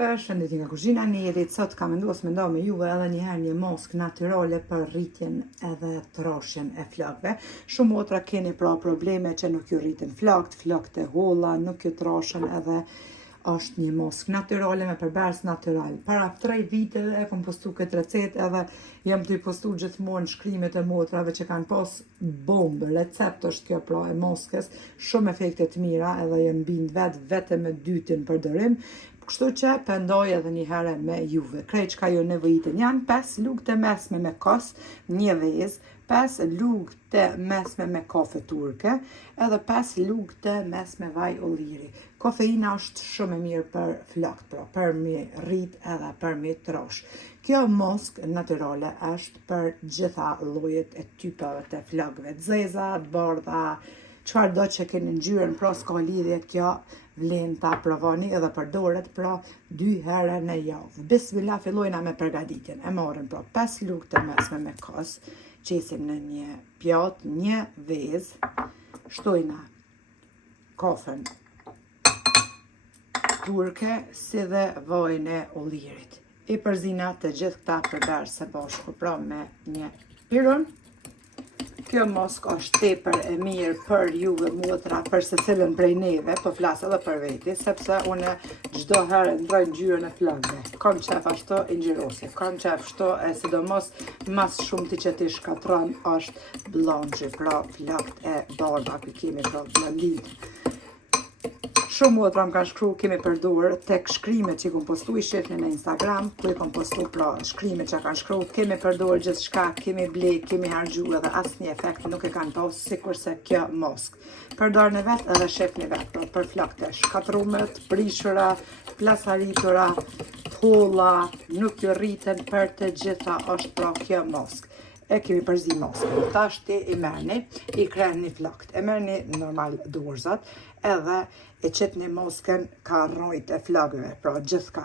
Përshëndetje nga kuzhina e jetit. Sot kam menduar me juve edhe njëherë një moskë natyrale për rritjen edhe trashjen e flokëve. Shumë otra keni pra probleme që nuk ju rritin flokët e holla, nuk ju trashen, edhe është një moskë natyrale me përbërës natyral. Para 3 viteve e kom postu këtë recetë edhe jam të i postu gjithmonë shkrimet e motrave që kanë pas bombë. Recept është kjo pra e moskës, shumë efekte të mira edhe jam bind vetëm me dytin përdorim. Kështu që pendoj edhe një herë me juve. Krejt që ka ju nevojitin janë 5 lugë të mesme me kos, një vezë, 5 lugë të mesme me kafe turke, edhe 5 lugë të mesme vaj ulliri. Kofeina është shumë e mirë për flokët, pra, për mi rrit edhe për mi trosh. Kjo moskë natyrale është për gjitha llojet e typeve të flokëve, të zeza, të bardha, çfarë do që keni ngjyrën, pra s'ka lidhje, kjo vlen ta provoni edhe përdoret pra 2 herë në javë. Bismillah, fillojna me përgatitjen. E marrim pra 5 lugë të mesme me kos, qesim në një pjatë, një vezë, shtojna kafen turke si dhe vajin e ullirit. I përzina të gjithë këta përbërë së bashku pra me një pirun. Kjo moskë është tepër e mirë për juve motra, për secilën prej neve, po flas edhe për veti, sepse unë çdo herë ndroj ngjyrën e flokëve. Kam qef ashtu i ngjyrosje, kam qef ashtu e sidomos mas shumë ti që ti shkatron është blanxhi, pra flokët e bardha që kemi pra në lidh. Shumë motra më ka shkru, kemi përdor tek shkrimet që i kom postu, i shifni në Instagram, ku i kom postu pra shkrimet që kanë shkru, kemi përdor gjithçka, kemi ble, kemi harxhu edhe asnjë efekt nuk e kanë pas sikurse kjo moskë. Përdorni vetë edhe shifni vetë, pra për flokët e shkatrumet, prishura, plasaritura, holla, nuk ju rriten për të gjitha është pra kjo moskë. E kemi përzi moskën. Tash ti i merrni, i krehni flokët. E merrni normal dorzat, edhe e qetni moskën ka rrojt e flokëve, pra gjithka.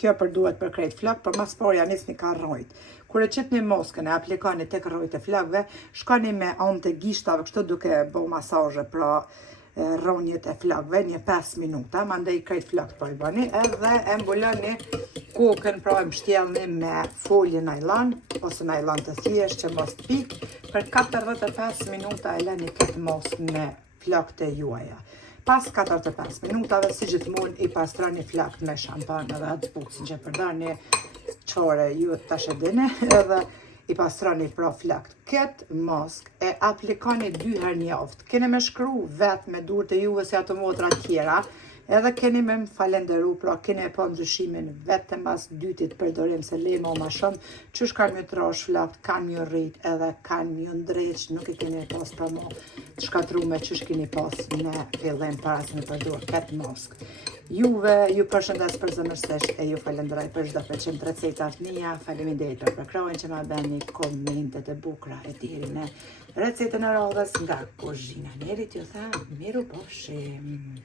Kjo përduhet për krejt flokë, por mas parja nisni ka rrojt. Kur e qetni moskën e aplikoni tek rrojt e flokëve, shkoni me anë të gishtave kështu duke bë masazhe pra rronjet e flokëve një 5 minuta, mandej krejt flokët po i bëni, edhe e mbuloni kokën, pra e mbështjellni me folje nylon ose nylon të thjeshtë që mos të pik. Për 45 minuta e lëni këtë moskë me flokët e juaja. Pas 45 minutave, si gjithmonë, i pastroni flokët me shampan edhe atë zbuksin që përdorni, çore ju tash e dini, edhe i pastroni pra flokët. Këtë moskë e aplikoni 2 herë në javë. Keni me shkru vetë me durët e juve si ato motra tjera, edhe keni me më falenderu, pra keni e pa ndryshimin vetëm pas dytit përdorim se lema o ma shumë, qysh kanë mjë trash flokët, kanë mjë rrit edhe kanë mjë ndreq, nuk i keni pas pra mo të shkatrume qysh keni pas në fillim para se me përdor këtë moskë. Juve, ju përshëndes përzemërsisht e ju falenderoj për çdo 100 recetat mia. Faleminderit për krahun që ma bëni komentet e bukura e deri në recetën e radhës nga kuzhina e jetit. Ju them miru pofshim.